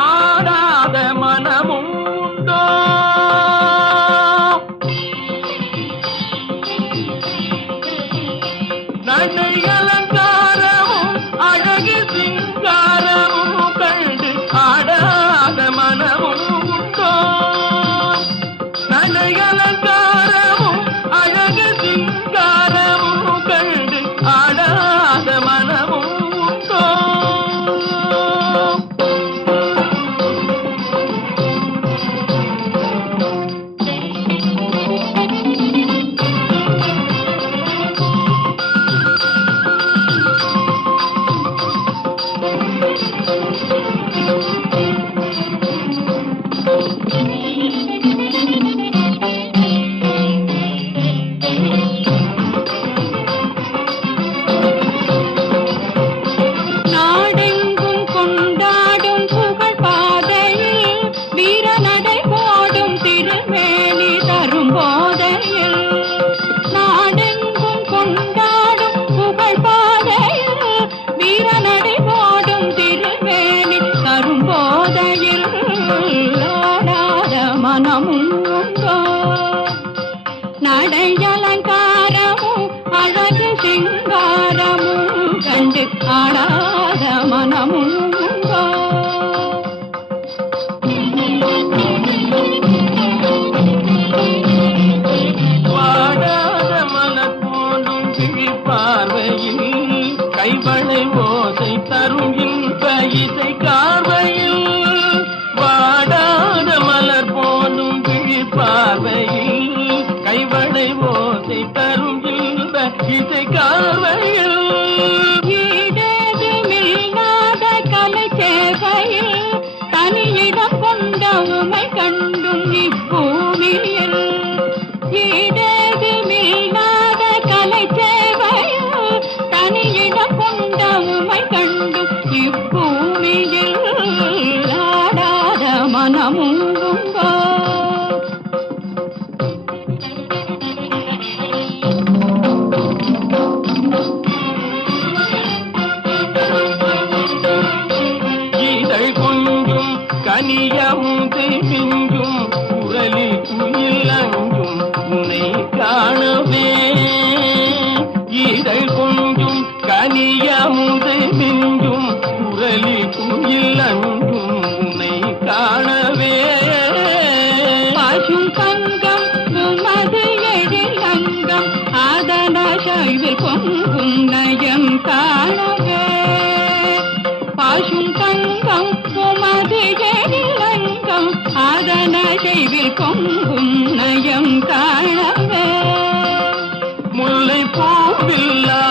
ஆடாத மனமும் உண்டோ? நடை அலங்காரமும் அழகு சிங்காரமும் கண்டு ஆடாத மனமும் உண்டோ? நடை அலங்காரமும் அழகு சிங்காரமும் கண்டு ஆடாத மனமும் உண்டோ? நாடெங்கும் கொண்டாடும் புகழ் பாதையில் வீரநடை போடும் திருமேனி தரும் போதையில். நாடெங்கும் கொண்டாடும் புகழ் பாதையில் வீரநடை போடும் திருமேனி தரும் போதையில் ஆடாத மனமும் உண்டோ? நடை அலங்காரமும் அழகு சிங்காரமும் கண்டு ஆடாத மனமும் உண்டோ? வாடாத மலர் போலும் விழிப்பார்வையில் கைவளை ஓசை தரும் இன்ப இசை கார்வையில். வாடாத மலர் போலும் விழிப்பார்வையில் கைவளை ஓசை தரும் இன்ப இசை கார்வையில். ஈடேதுமில்லாத கலை சேவையில் தனியிடம் கொண்ட உமை கண்டும் இப்பூமியில். ஈடேதுமில்லாத கலை சேவையில் தனியிடம் கொண்ட உமை கண்டும் இப்பூமியில் ஆடாத மனமும் உண்டோ? இதழ் கொஞ்சும் கனியமுது மிஞ்சும் குரலில் குயில் அஞ்சும் உன்னை காணவே. இதழ் கொஞ்சும் கனியமுது மிஞ்சும் குரலில் குயில் அஞ்சும் உன்னை காணவே. பாசும் தங்கம் உமது எழில் அங்கம் ஆதன சைவில் பொங்கும் நயம் காணவே. பாசும் தங்கம் உமது எழில் அங்கம் ஆதன சைவில் பொங்கும் நயம் காணவே. முல்லை பூவில்லா